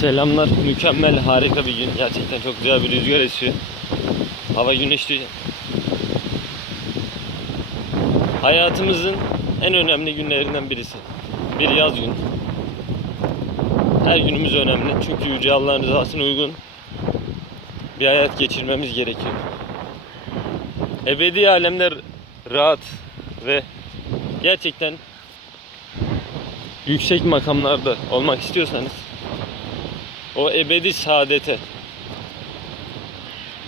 Selamlar. Mükemmel, harika bir gün. Gerçekten çok güzel bir rüzgar esiyor. Hava güneşli. Hayatımızın en önemli günlerinden birisi. Bir yaz günü. Her günümüz önemli. Çünkü Yüce Allah'ın rızasına uygun bir hayat geçirmemiz gerekiyor. Ebedi alemler rahat ve gerçekten yüksek makamlarda olmak istiyorsanız o ebedi saadete,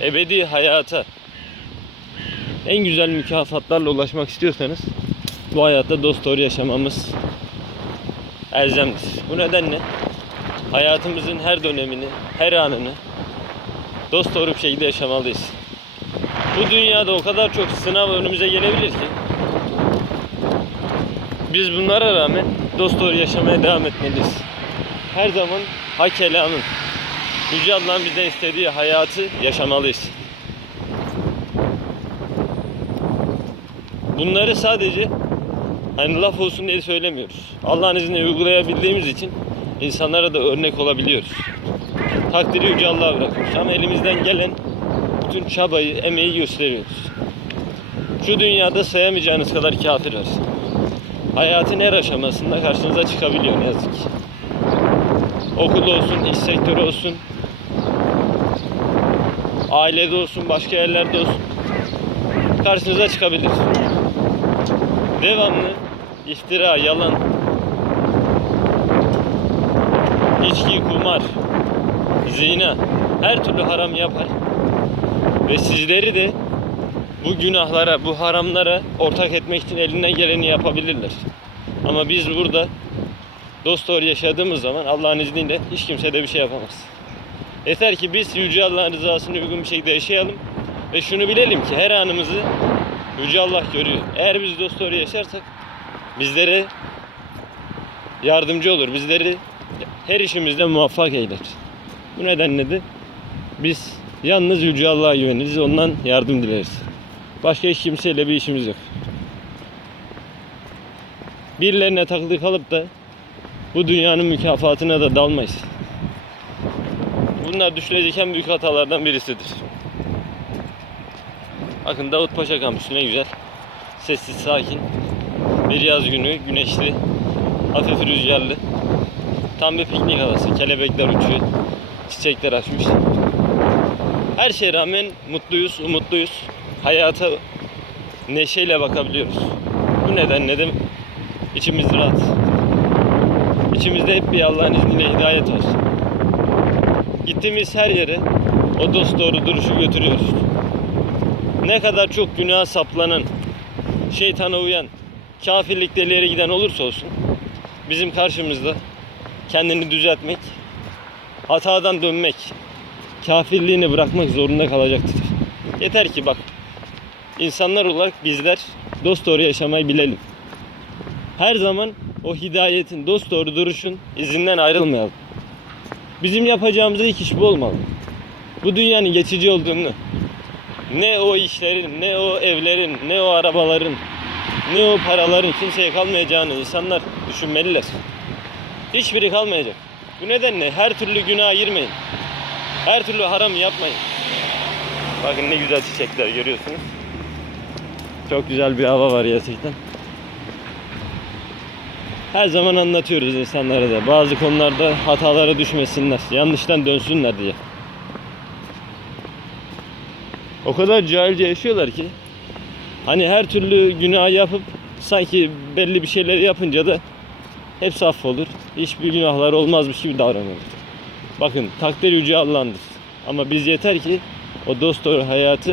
ebedi hayata en güzel mükafatlarla ulaşmak istiyorsanız bu hayatta dost doğru yaşamamız elzemdir. Bu nedenle hayatımızın her dönemini, her anını dost doğru bir şekilde yaşamalıyız. Bu dünyada o kadar çok sınav önümüze gelebilir ki biz bunlara rağmen dost doğru yaşamaya devam etmeliyiz. Her zaman hak kelamın, Yüce Allah'ın bizden istediği hayatı yaşamalıyız. Bunları sadece hani laf olsun diye söylemiyoruz. Allah'ın izniyle uygulayabildiğimiz için insanlara da örnek olabiliyoruz. Takdiri Yüce Allah'a bırakıyoruz. Ama elimizden gelen bütün çabayı, emeği gösteriyoruz. Şu dünyada sayamayacağınız kadar kafir var. Hayatın her aşamasında karşınıza çıkabiliyor ne yazık ki. Okul olsun, iş sektörü olsun, ailede olsun, başka yerlerde olsun karşınıza çıkabilir. Devamlı iftira, yalan, içki, kumar, zina, her türlü haram yapar. Ve sizleri de bu günahlara, bu haramlara ortak etmek için elinden geleni yapabilirler. Ama biz burada dost doğru yaşadığımız zaman Allah'ın izniyle hiç kimse de bir şey yapamaz. Yeter ki biz Yüce Allah'ın rızasına uygun bir şekilde yaşayalım ve şunu bilelim ki her anımızı Yüce Allah görüyor. Eğer biz dost doğru yaşarsak bizlere yardımcı olur. Bizleri her işimizde muvaffak eyler. Bu nedenle de biz yalnız Yüce Allah'a güveniriz. Ondan yardım dileriz. Başka hiç kimseyle bir işimiz yok. Birilerine takılı kalıp da bu dünyanın mükafatına da dalmayız. Bunlar düşülecek en büyük hatalardan birisidir. Bakın Davutpaşa kampüsü ne güzel. Sessiz, sakin. Bir yaz günü, güneşli, hafif rüzgarlı. Tam bir piknik havası. Kelebekler uçuyor. Çiçekler açmış. Her şeye rağmen mutluyuz, umutluyuz. Hayata neşeyle bakabiliyoruz. Bu nedenle de içimiz rahat. İçimizde hep bir Allah'ın izniyle hidayet var. Gittiğimiz her yere o dost doğru duruşu götürüyoruz. Ne kadar çok günaha saplanan, şeytana uyan, kafirlik deliğe giden olursa olsun bizim karşımızda kendini düzeltmek, hatadan dönmek, kafirliğini bırakmak zorunda kalacaktır. Yeter ki bak insanlar olarak bizler dost doğru yaşamayı bilelim. Her zaman o hidayetin, dost doğru duruşun izinden ayrılmayalım. Bizim yapacağımız ilk iş bu olmalı. Bu dünyanın geçici olduğunu, ne o işlerin, ne o evlerin, ne o arabaların, ne o paraların kimseye kalmayacağını insanlar düşünmeliler. Hiçbiri kalmayacak. Bu nedenle her türlü günaha girmeyin. Her türlü haram yapmayın. Bakın ne güzel çiçekler görüyorsunuz. Çok güzel bir hava var gerçekten. Her zaman anlatıyoruz insanlara da. Bazı konularda hatalara düşmesinler. Yanlıştan dönsünler diye. O kadar cahilce yaşıyorlar ki. Hani her türlü günah yapıp sanki belli bir şeyler yapınca da hepsi affolur. Hiçbir günahlar olmazmış gibi davranıyorlar. Bakın takdir yüce Allah'ındır. Ama biz yeter ki o dost doğru hayatı